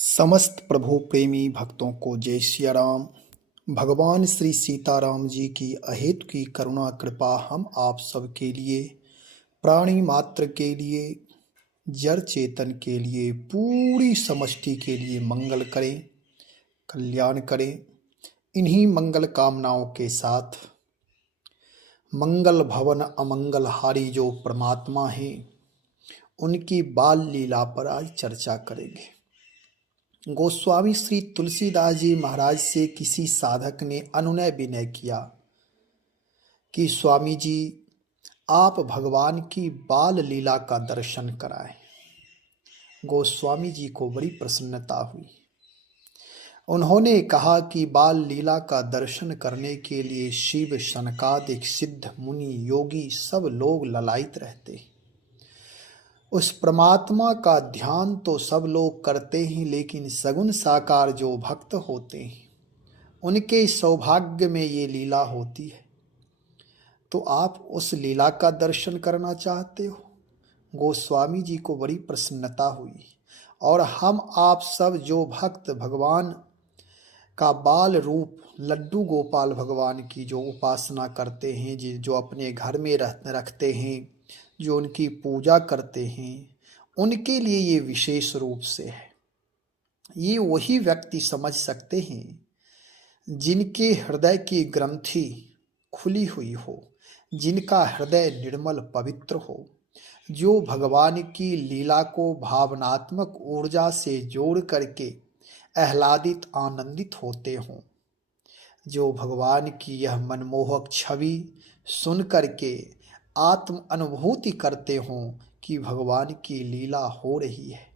समस्त प्रभु प्रेमी भक्तों को जय सिया राम। भगवान श्री सीताराम जी की अहेतु की करुणा कृपा हम आप सब के लिए, प्राणी मात्र के लिए, जड़ चेतन के लिए, पूरी समष्टि के लिए मंगल करें, कल्याण करें। इन्हीं मंगल कामनाओं के साथ मंगल भवन अमंगल हारी जो परमात्मा हैं, उनकी बाल लीला पर आज चर्चा करेंगे। गोस्वामी श्री तुलसीदास जी महाराज से किसी साधक ने अनुनय विनय किया कि स्वामी जी, आप भगवान की बाल लीला का दर्शन कराएं। गोस्वामी जी को बड़ी प्रसन्नता हुई। उन्होंने कहा कि बाल लीला का दर्शन करने के लिए शिव, सनकादिक सिद्ध, मुनि, योगी सब लोग ललायित रहते हैं। उस परमात्मा का ध्यान तो सब लोग करते हैं, लेकिन सगुण साकार जो भक्त होते हैं उनके सौभाग्य में ये लीला होती है। तो आप उस लीला का दर्शन करना चाहते हो? गोस्वामी जी को बड़ी प्रसन्नता हुई। और हम आप सब जो भक्त भगवान का बाल रूप लड्डू गोपाल भगवान की जो उपासना करते हैं, जो अपने घर में रखते हैं, जो उनकी पूजा करते हैं, उनके लिए ये विशेष रूप से है। ये वही व्यक्ति समझ सकते हैं जिनके हृदय की ग्रंथि खुली हुई हो, जिनका हृदय निर्मल पवित्र हो, जो भगवान की लीला को भावनात्मक ऊर्जा से जोड़ करके आह्लादित आनंदित होते हों, जो भगवान की यह मनमोहक छवि सुन करके आत्म अनुभूति करते हों कि भगवान की लीला हो रही है,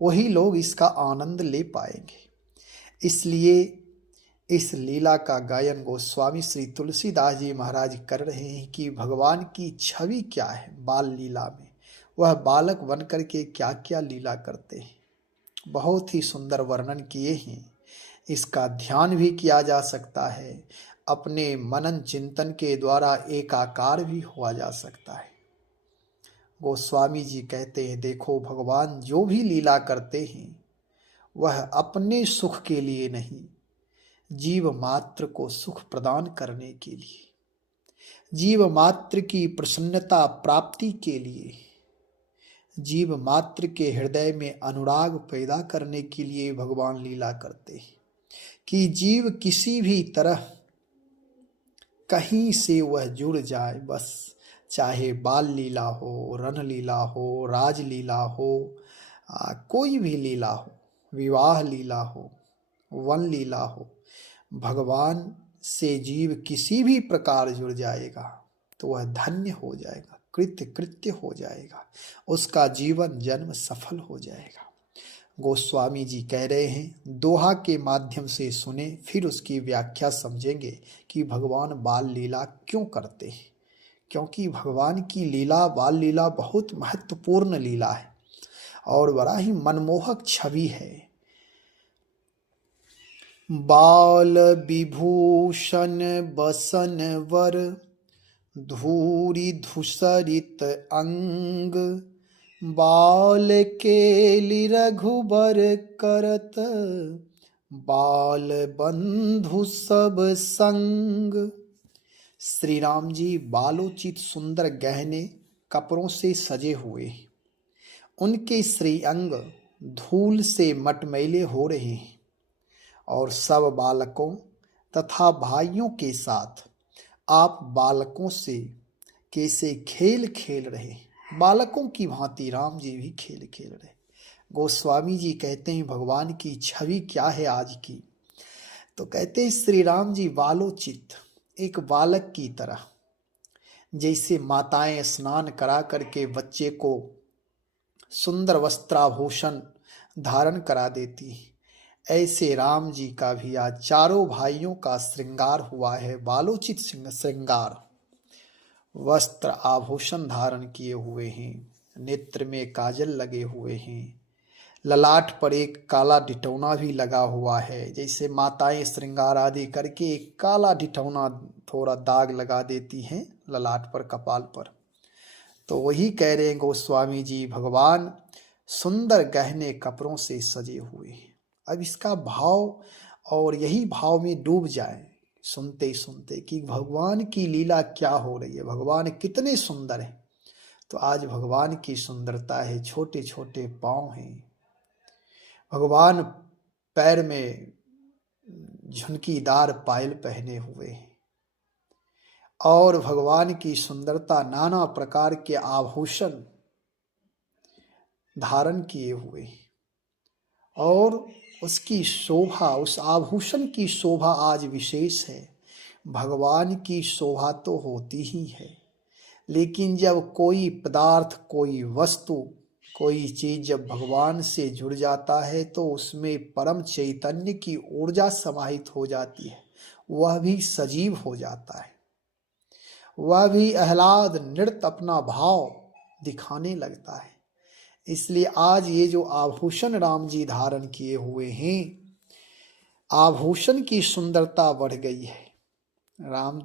वही लोग इसका आनंद ले पाएंगे। इसलिए इस लीला का गायन गोस्वामी श्री तुलसीदास जी महाराज कर रहे हैं कि भगवान की छवि क्या है बाल लीला में, वह बालक बन करके क्या क्या लीला करते हैं। बहुत ही सुंदर वर्णन किए हैं। इसका ध्यान भी किया जा सकता है, अपने मनन चिंतन के द्वारा एकाकार भी हुआ जा सकता है। गोस्वामी जी कहते हैं, देखो भगवान जो भी लीला करते हैं वह अपने सुख के लिए नहीं, जीव मात्र को सुख प्रदान करने के लिए, जीव मात्र की प्रसन्नता प्राप्ति के लिए, जीव मात्र के हृदय में अनुराग पैदा करने के लिए भगवान लीला करते हैं कि जीव किसी भी तरह कहीं से वह जुड़ जाए। बस चाहे बाल लीला हो, रण लीला हो, राज लीला हो, कोई भी लीला हो, विवाह लीला हो, वन लीला हो, भगवान से जीव किसी भी प्रकार जुड़ जाएगा तो वह धन्य हो जाएगा, कृत्य कृत्य हो जाएगा, उसका जीवन जन्म सफल हो जाएगा। गोस्वामी जी कह रहे हैं, दोहा के माध्यम से सुने, फिर उसकी व्याख्या समझेंगे कि भगवान बाल लीला क्यों करते हैं। क्योंकि भगवान की लीला बाल लीला बहुत महत्वपूर्ण लीला है और बड़ा ही मनमोहक छवि है। बाल विभूषण बसन वर, धूरी धूसरित अंग, बाल केलि रघुबर करत, बाल बंधु सब संग। श्री राम जी बालोचित सुंदर गहने कपड़ों से सजे हुए, उनके श्रीअंग धूल से मटमैले हो रहे हैं और सब बालकों तथा भाइयों के साथ आप बालकों से कैसे खेल खेल रहे, बालकों की भांति राम जी भी खेल खेल रहे। गोस्वामी जी कहते हैं, भगवान की छवि क्या है आज की? तो कहते हैं श्री राम जी बालोचित, एक बालक की तरह, जैसे माताएं स्नान करा करके बच्चे को सुंदर वस्त्राभूषण धारण करा देती, ऐसे राम जी का भी आज चारों भाइयों का श्रृंगार हुआ है, बालोचित श्रृंगार। वस्त्र आभूषण धारण किए हुए हैं, नेत्र में काजल लगे हुए हैं, ललाट पर एक काला डिटौना भी लगा हुआ है। जैसे माताएं श्रृंगार आदि करके एक काला डिटौना थोड़ा दाग लगा देती हैं ललाट पर, कपाल पर, तो वही कह रहे हैं गोस्वामी जी, भगवान सुंदर गहने कपड़ों से सजे हुए हैं। अब इसका भाव, और यही भाव में डूब जाए सुनते सुनते कि भगवान की लीला क्या हो रही है, भगवान कितने सुंदर हैं। तो आज भगवान की सुंदरता है, छोटे छोटे पाँव हैं, भगवान पैर में झुनकीदार पायल पहने हुए हैं, और भगवान की सुंदरता नाना प्रकार के आभूषण धारण किए हुए हैं, और उसकी शोभा, उस आभूषण की शोभा आज विशेष है। भगवान की शोभा तो होती ही है, लेकिन जब कोई पदार्थ, कोई वस्तु, कोई चीज जब भगवान से जुड़ जाता है तो उसमें परम चैतन्य की ऊर्जा समाहित हो जाती है, वह भी सजीव हो जाता है, वह भी आह्लाद नृत्य अपना भाव दिखाने लगता है। इसलिए आज ये जो आभूषण राम जी धारण किए हुए हैं, आभूषण की सुंदरता बढ़ गई है। राम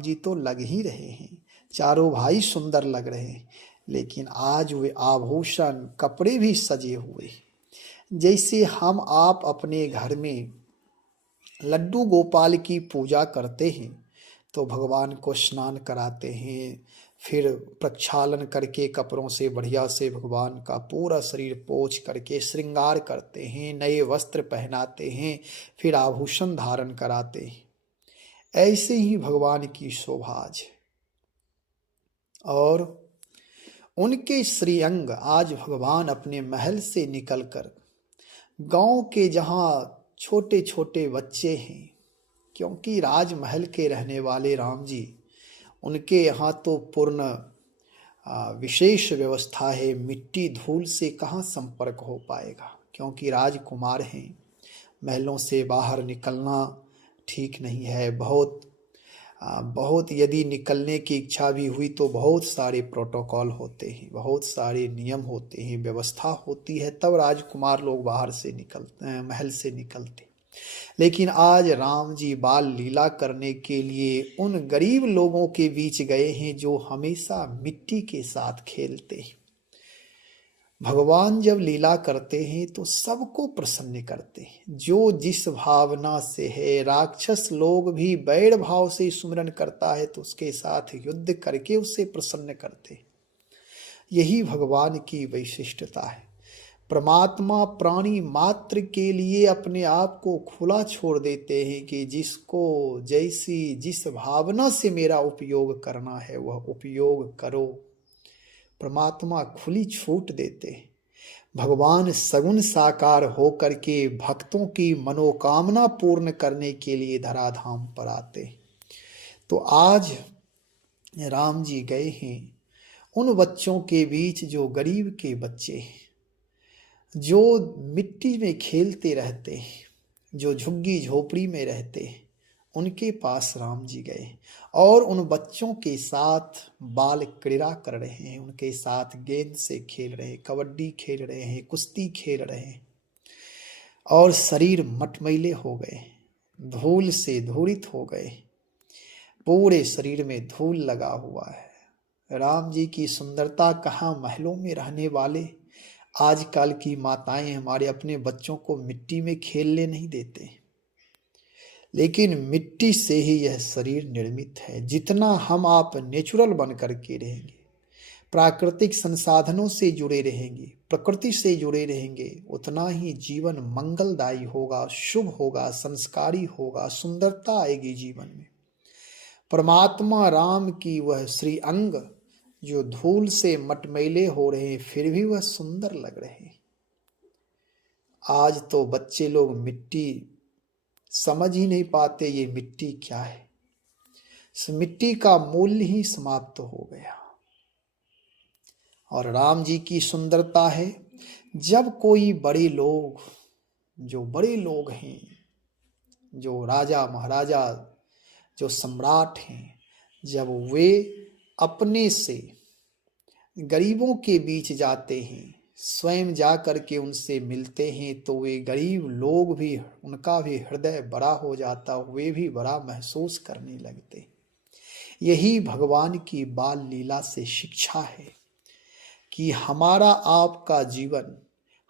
जी तो लग ही रहे हैं, चारों भाई सुंदर लग रहे हैं, लेकिन आज वे आभूषण कपड़े भी सजे हुए हैं। जैसे हम आप अपने घर में लड्डू गोपाल की पूजा करते हैं तो भगवान को स्नान कराते हैं, फिर प्रक्षालन करके कपड़ों से बढ़िया से भगवान का पूरा शरीर पोंछ करके श्रृंगार करते हैं, नए वस्त्र पहनाते हैं, फिर आभूषण धारण कराते हैं। ऐसे ही भगवान की शोभा आज है। और उनके श्रीअंग आज भगवान अपने महल से निकलकर गांव के जहां छोटे छोटे बच्चे हैं, क्योंकि राजमहल के रहने वाले राम जी, उनके यहाँ तो पूर्ण विशेष व्यवस्था है, मिट्टी धूल से कहाँ संपर्क हो पाएगा, क्योंकि राजकुमार हैं, महलों से बाहर निकलना ठीक नहीं है। बहुत यदि निकलने की इच्छा भी हुई तो बहुत सारे प्रोटोकॉल होते हैं, बहुत सारे नियम होते हैं, व्यवस्था होती है, तब राजकुमार लोग बाहर से निकलते, महल से निकलते। लेकिन आज राम जी बाल लीला करने के लिए उन गरीब लोगों के बीच गए हैं जो हमेशा मिट्टी के साथ खेलते हैं। भगवान जब लीला करते हैं तो सबको प्रसन्न करते हैं, जो जिस भावना से है। राक्षस लोग भी बैर भाव से सुमिरन करता है तो उसके साथ युद्ध करके उसे प्रसन्न करते हैं। यही भगवान की वैशिष्टता है। परमात्मा प्राणी मात्र के लिए अपने आप को खुला छोड़ देते हैं कि जिसको जैसी जिस भावना से मेरा उपयोग करना है वह उपयोग करो। परमात्मा खुली छूट देते हैं। भगवान सगुण साकार होकर के भक्तों की मनोकामना पूर्ण करने के लिए धराधाम पर आते। तो आज राम जी गए हैं उन बच्चों के बीच जो गरीब के बच्चे हैं, जो मिट्टी में खेलते रहते हैं, जो झुग्गी झोपड़ी में रहते हैं, उनके पास राम जी गए और उन बच्चों के साथ बाल क्रीड़ा कर रहे हैं, उनके साथ गेंद से खेल रहे हैं, कबड्डी खेल रहे हैं, कुश्ती खेल रहे हैं, और शरीर मटमैले हो गए, धूल से धूलित हो गए, पूरे शरीर में धूल लगा हुआ है। राम जी की सुंदरता कहाँ महलों में रहने वाले आजकल की माताएं हमारे अपने बच्चों को मिट्टी में खेलने नहीं देते, लेकिन मिट्टी से ही यह शरीर निर्मित है। जितना हम आप नेचुरल बन करके रहेंगे, प्राकृतिक संसाधनों से जुड़े रहेंगे, प्रकृति से जुड़े रहेंगे, उतना ही जीवन मंगलदायी होगा, शुभ होगा, संस्कारी होगा, सुंदरता आएगी जीवन में। परमात्मा राम की वह श्री अंग जो धूल से मटमैले हो रहे हैं फिर भी वह सुंदर लग रहे हैं। आज तो बच्चे लोग मिट्टी समझ ही नहीं पाते, ये मिट्टी क्या है। इस मिट्टी का मूल्य ही समाप्त हो गया। और राम जी की सुंदरता है, जब कोई बड़े लोग, जो बड़े लोग हैं, जो राजा महाराजा, जो सम्राट हैं, जब वे अपने से गरीबों के बीच जाते हैं, स्वयं जा कर के उनसे मिलते हैं, तो वे गरीब लोग भी, उनका भी हृदय बड़ा हो जाता, वे भी बड़ा महसूस करने लगते। यही भगवान की बाल लीला से शिक्षा है कि हमारा आपका जीवन,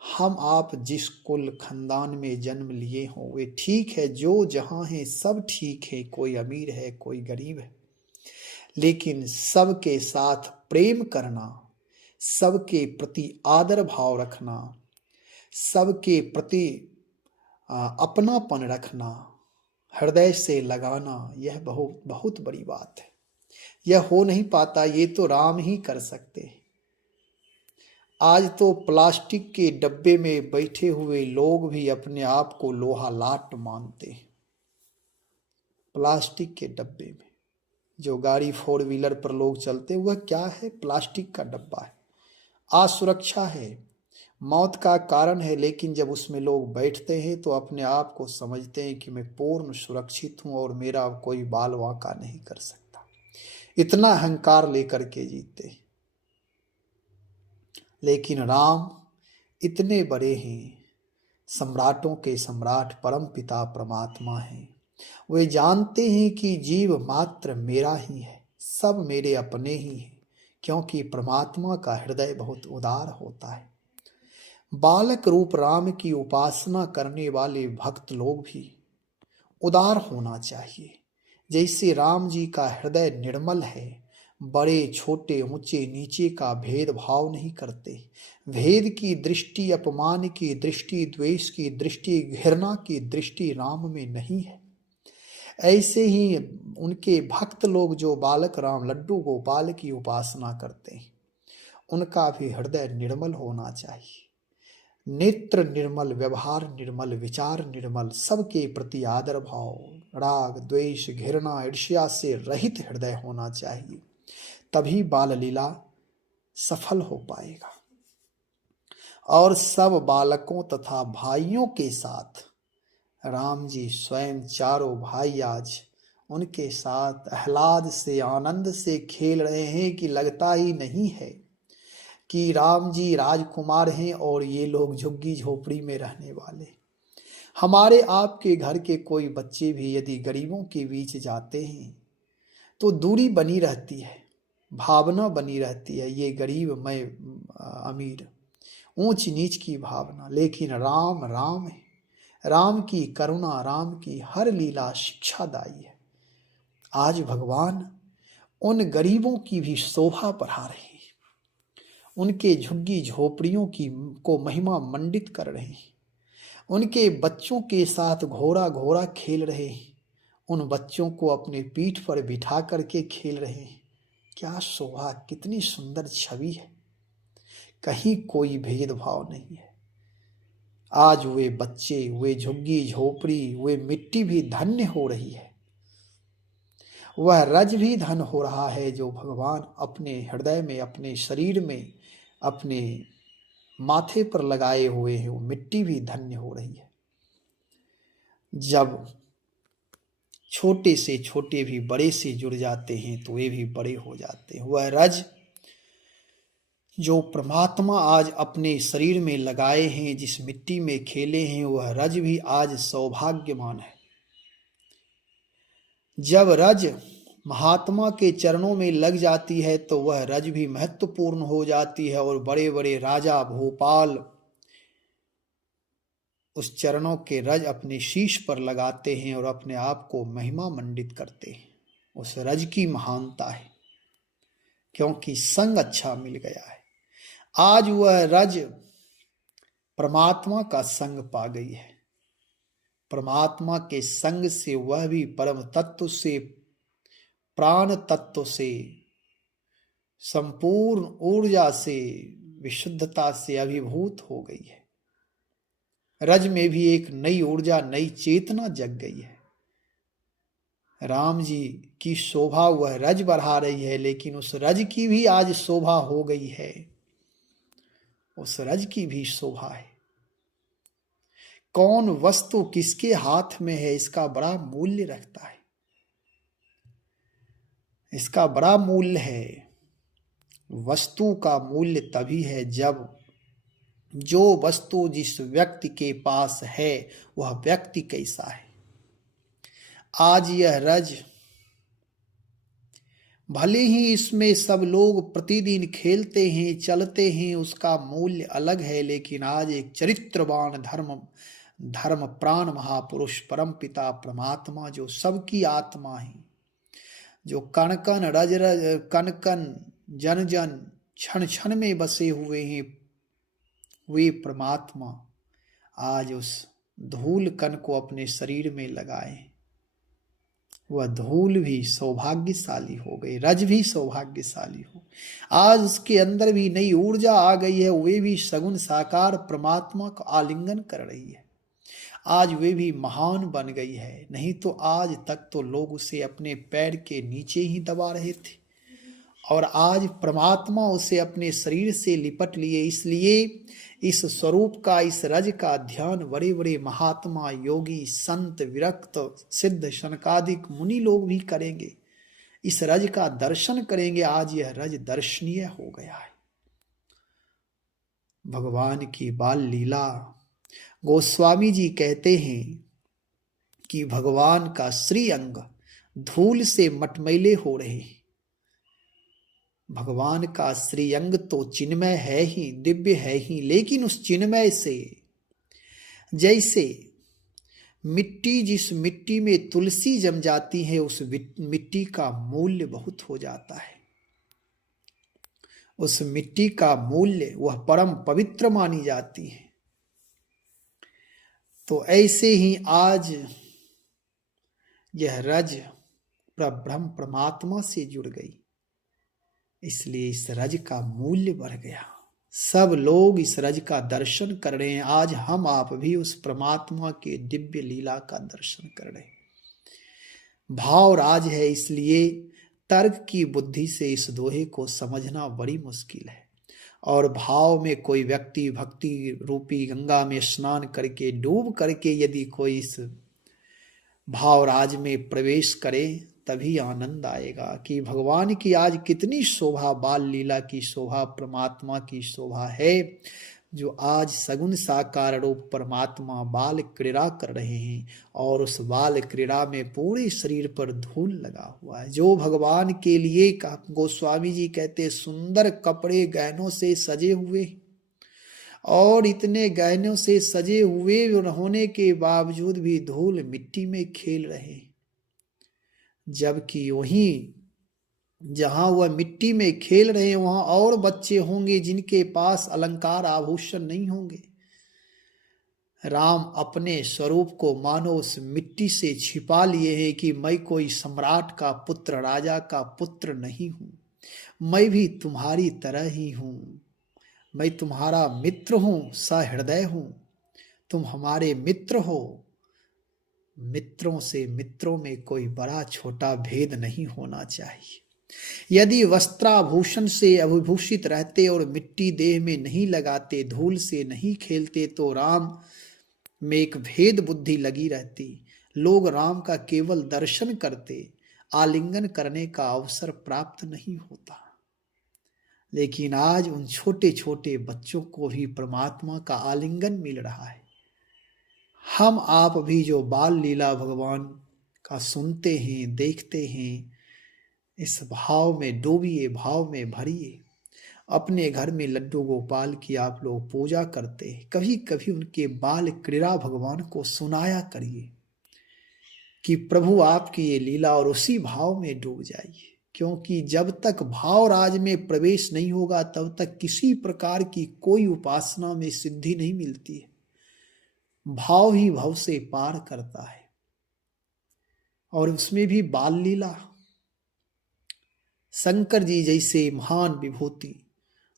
हम आप जिस कुल खानदान में जन्म लिए हों वे ठीक है, जो जहाँ है सब ठीक है, कोई अमीर है कोई गरीब है, लेकिन सबके साथ प्रेम करना, सबके प्रति आदर भाव रखना, सबके प्रति अपनापन रखना, हृदय से लगाना, यह बहुत बहुत बड़ी बात है। यह हो नहीं पाता, ये तो राम ही कर सकते हैं। आज तो प्लास्टिक के डब्बे में बैठे हुए लोग भी अपने आप को लोहा लाट मानते हैं। प्लास्टिक के डब्बे में जो गाड़ी 4 व्हीलर पर लोग चलते हैं, वह क्या है? प्लास्टिक का डब्बा है, असुरक्षा है, मौत का कारण है। लेकिन जब उसमें लोग बैठते हैं तो अपने आप को समझते हैं कि मैं पूर्ण सुरक्षित हूं और मेरा कोई बाल वांका नहीं कर सकता। इतना अहंकार लेकर के जीते हैं। लेकिन राम इतने बड़े हैं, सम्राटों के सम्राट परम पिता परमात्मा हैं। वे जानते हैं कि जीव मात्र मेरा ही है, सब मेरे अपने ही हैं, क्योंकि परमात्मा का हृदय बहुत उदार होता है। बालक रूप राम की उपासना करने वाले भक्त लोग भी उदार होना चाहिए। जैसे राम जी का हृदय निर्मल है, बड़े छोटे ऊंचे नीचे का भेदभाव नहीं करते, भेद की दृष्टि, अपमान की दृष्टि, द्वेष की दृष्टि, घृणा की दृष्टि राम में नहीं है। ऐसे ही उनके भक्त लोग जो बालक राम लड्डू गोपाल की उपासना करते हैं, उनका भी हृदय निर्मल होना चाहिए। नेत्र निर्मल, व्यवहार निर्मल, विचार निर्मल, सबके प्रति आदर भाव, राग द्वेष घृणा ईर्ष्या से रहित हृदय होना चाहिए। तभी बाल लीला सफल हो पाएगा। और सब बालकों तथा भाइयों के साथ राम जी स्वयं चारों भाई आज उनके साथ आह्लाद से आनंद से खेल रहे हैं कि लगता ही नहीं है कि राम जी राजकुमार हैं और ये लोग झुग्गी झोपड़ी में रहने वाले। हमारे आपके घर के कोई बच्चे भी यदि गरीबों के बीच जाते हैं तो दूरी बनी रहती है, भावना बनी रहती है, ये गरीब मैं अमीर, ऊंच नीच की भावना। लेकिन राम राम है, राम की करुणा, राम की हर लीला शिक्षादायी है। आज भगवान उन गरीबों की भी शोभा बढ़ा रहे हैं, उनके झुग्गी झोपड़ियों की को महिमा मंडित कर रहे हैं, उनके बच्चों के साथ घोड़ा घोड़ा खेल रहे हैं, उन बच्चों को अपने पीठ पर बिठा करके खेल रहे हैं। क्या शोभा, कितनी सुंदर छवि है, कहीं कोई भेदभाव नहीं है। आज वे बच्चे, वे झुग्गी झोपड़ी, वे मिट्टी भी धन्य हो रही है, वह रज भी धन हो रहा है जो भगवान अपने हृदय में, अपने शरीर में, अपने माथे पर लगाए हुए हैं, वो मिट्टी भी धन्य हो रही है। जब छोटे से छोटे भी बड़े से जुड़ जाते हैं तो वे भी बड़े हो जाते हैं। वह रज जो परमात्मा आज अपने शरीर में लगाए हैं, जिस मिट्टी में खेले हैं, वह रज भी आज सौभाग्यमान है। जब रज महात्मा के चरणों में लग जाती है तो वह रज भी महत्वपूर्ण हो जाती है और बड़े बड़े राजा भोपाल उस चरणों के रज अपने शीश पर लगाते हैं और अपने आप को महिमा मंडित करते हैं। उस रज की महानता है, क्योंकि संग अच्छा मिल गया है। आज वह रज परमात्मा का संग पा गई है। परमात्मा के संग से वह भी परम तत्व से, प्राण तत्व से, संपूर्ण ऊर्जा से, विशुद्धता से अभिभूत हो गई है। रज में भी एक नई ऊर्जा, नई चेतना जग गई है। राम जी की शोभा वह रज बढ़ा रही है, लेकिन उस रज की भी आज शोभा हो गई है, उस रज की भी शोभा है। कौन वस्तु किसके हाथ में है, इसका बड़ा मूल्य रखता है, इसका बड़ा मूल्य है। वस्तु का मूल्य तभी है जब जो वस्तु जिस व्यक्ति के पास है वह व्यक्ति कैसा है। आज यह रज भले ही इसमें सब लोग प्रतिदिन खेलते हैं, चलते हैं, उसका मूल्य अलग है, लेकिन आज एक चरित्रवान धर्म प्राण महापुरुष परम पिता परमात्मा जो सबकी आत्मा है, जो कण कण रज रज कण कण जन जन क्षण क्षण में बसे हुए हैं, वे परमात्मा आज उस धूल कण को अपने शरीर में लगाए। वह धूल भी सौभाग्यशाली हो गई, रज भी सौभाग्यशाली हो, आज उसके अंदर भी नई ऊर्जा आ गई है, वे भी सगुण साकार परमात्मा का आलिंगन कर रही है, आज वे भी महान बन गई है। नहीं तो आज तक तो लोग उसे अपने पैर के नीचे ही दबा रहे थे, और आज परमात्मा उसे अपने शरीर से लिपट लिए। इसलिए इस स्वरूप का, इस रज का ध्यान बड़े बड़े महात्मा, योगी, संत, विरक्त, सिद्ध, शनकादिक मुनि लोग भी करेंगे, इस रज का दर्शन करेंगे। आज यह रज दर्शनीय हो गया है। भगवान की बाल लीला, गोस्वामी जी कहते हैं कि भगवान का श्री अंग धूल से मटमैले हो रहे हैं। भगवान का श्री अंग तो चिन्मय है ही, दिव्य है ही, लेकिन उस चिन्मय से जैसे मिट्टी, जिस मिट्टी में तुलसी जम जाती है, उस मिट्टी का मूल्य बहुत हो जाता है, उस मिट्टी का मूल्य वह परम पवित्र मानी जाती है। तो ऐसे ही आज यह रज ब्रह्म परमात्मा से जुड़ गई, इसलिए इस रज का मूल्य बढ़ गया। सब लोग इस रज का दर्शन कर रहे हैं। आज हम आप भी उस परमात्मा के दिव्य लीला का दर्शन कर रहे हैं। भाव राज है, इसलिए तर्क की बुद्धि से इस दोहे को समझना बड़ी मुश्किल है। और भाव में कोई व्यक्ति भक्ति रूपी गंगा में स्नान करके, डूब करके यदि कोई इस भाव राज में प्रवेश करे, तभी आनंद आएगा कि भगवान की आज कितनी शोभा, बाल लीला की शोभा, परमात्मा की शोभा है, जो आज सगुण साकार रूप परमात्मा बाल क्रीड़ा कर रहे हैं, और उस बाल क्रीड़ा में पूरे शरीर पर धूल लगा हुआ है। जो भगवान के लिए, गोस्वामी जी कहते, सुंदर कपड़े गहनों से सजे हुए, और इतने गहनों से सजे हुए होने के बावजूद भी धूल मिट्टी में खेल रहे, जबकि वहीं जहां वह मिट्टी में खेल रहे हैं, वहां और बच्चे होंगे जिनके पास अलंकार आभूषण नहीं होंगे। राम अपने स्वरूप को मानो उस मिट्टी से छिपा लिए हैं कि मैं कोई सम्राट का पुत्र, राजा का पुत्र नहीं हूं, मैं भी तुम्हारी तरह ही हूं, मैं तुम्हारा मित्र हूं, सहृदय हूं, तुम हमारे मित्र हो। मित्रों से मित्रों में कोई बड़ा छोटा भेद नहीं होना चाहिए। यदि वस्त्राभूषण से अभिभूषित रहते और मिट्टी देह में नहीं लगाते, धूल से नहीं खेलते, तो राम में एक भेद बुद्धि लगी रहती, लोग राम का केवल दर्शन करते, आलिंगन करने का अवसर प्राप्त नहीं होता। लेकिन आज उन छोटे छोटे बच्चों को भी परमात्मा का आलिंगन मिल रहा है। हम आप भी जो बाल लीला भगवान का सुनते हैं, देखते हैं, इस भाव में डूबिए, भाव में भरिए। अपने घर में लड्डू गोपाल की आप लोग पूजा करते हैं, कभी कभी उनके बाल क्रीड़ा भगवान को सुनाया करिए कि प्रभु आपकी ये लीला, और उसी भाव में डूब जाइए। क्योंकि जब तक भाव राज में प्रवेश नहीं होगा, तब तक किसी प्रकार की कोई उपासना में सिद्धि नहीं मिलती है। भाव ही भव से पार करता है, और उसमें भी बाल लीला। शंकर जी जैसे महान विभूति,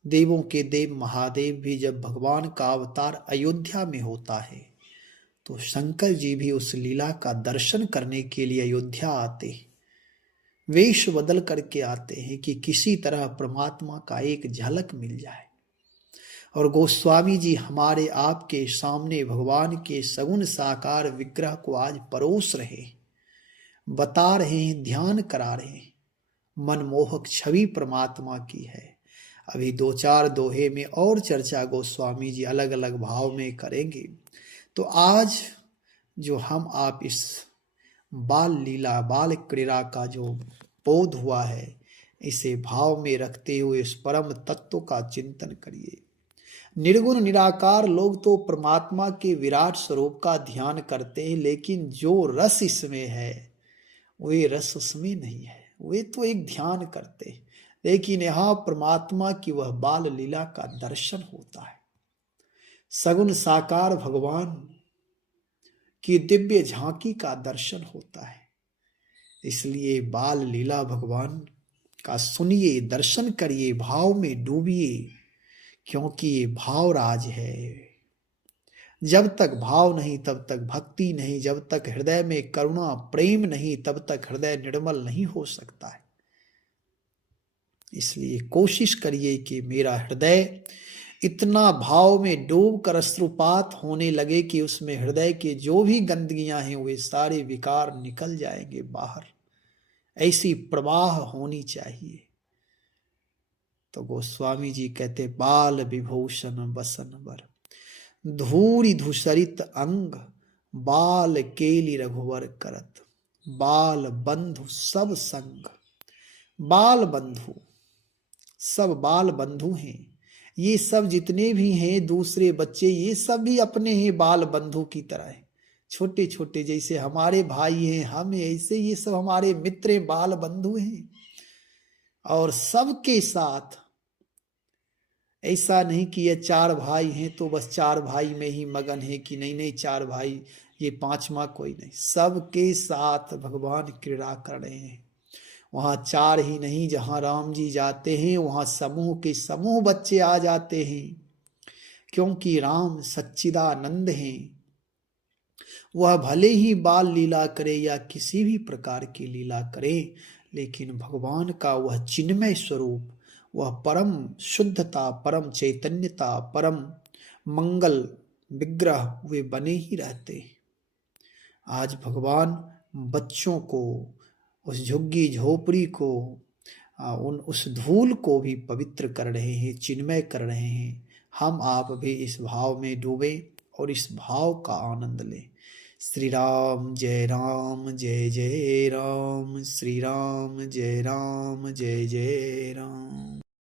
देवों के देव महादेव भी जब भगवान का अवतार अयोध्या में होता है, तो शंकर जी भी उस लीला का दर्शन करने के लिए अयोध्या आते हैं, वेश बदल करके आते हैं कि किसी तरह परमात्मा का एक झलक मिल जाए। और गोस्वामी जी हमारे आपके सामने भगवान के सगुण साकार विग्रह को आज परोस रहे, बता रहे हैं, ध्यान करा रहे हैं। मनमोहक छवि परमात्मा की है। अभी 2-4 दोहे में और चर्चा गोस्वामी जी अलग अलग भाव में करेंगे। तो आज जो हम आप इस बाल लीला, बाल क्रीड़ा का जो बोध हुआ है, इसे भाव में रखते हुए इस परम तत्व का चिंतन करिए। निर्गुण निराकार लोग तो परमात्मा के विराट स्वरूप का ध्यान करते हैं, लेकिन जो रस इसमें है वे रस उसमें नहीं है। वे तो एक ध्यान करते हैं, लेकिन यहाँ परमात्मा की वह बाल लीला का दर्शन होता है। सगुण साकार भगवान की दिव्य झांकी का दर्शन होता है। इसलिए बाल लीला भगवान का सुनिए, दर्शन करिए, भाव में डूबिए, क्योंकि ये भाव राज है। जब तक भाव नहीं तब तक भक्ति नहीं, जब तक हृदय में करुणा प्रेम नहीं तब तक हृदय निर्मल नहीं हो सकता है। इसलिए कोशिश करिए कि मेरा हृदय इतना भाव में डूब कर अश्रुपात होने लगे कि उसमें हृदय के जो भी गंदगियां हैं वे सारे विकार निकल जाएंगे बाहर। ऐसी प्रवाह होनी चाहिए। तो गोस्वामी जी कहते, बाल विभूषण बसन बर, धूरी धूसरित अंग, बाल केली रघुवर करत, बाल बंधु सब संग। बाल बंधु, सब बाल बंधु हैं। ये सब जितने भी हैं दूसरे बच्चे, ये सब भी अपने ही बाल बंधु की तरह हैं। छोटे छोटे जैसे हमारे भाई हैं, हम ऐसे ये सब हमारे मित्र बाल बंधु हैं। और सबके साथ ऐसा नहीं कि ये 4 भाई हैं तो बस 4 भाई में ही मगन है कि नहीं नहीं 4 भाई, ये 5वां कोई नहीं। सबके साथ भगवान क्रीड़ा कर रहे हैं। वहां 4 ही नहीं, जहां राम जी जाते हैं वहां समूह के समूह बच्चे आ जाते हैं, क्योंकि राम सच्चिदानंद हैं। वह भले ही बाल लीला करे या किसी भी प्रकार की लीला करे, लेकिन भगवान का वह चिन्मय स्वरूप, वह परम शुद्धता, परम चैतन्यता, परम मंगल विग्रह वे बने ही रहते। आज भगवान बच्चों को, उस झुग्गी झोपड़ी को, उस धूल को भी पवित्र कर रहे हैं, चिन्मय कर रहे हैं। हम आप भी इस भाव में डूबे और इस भाव का आनंद लें। श्री राम जय राम जय जय राम, श्री राम जय जय राम।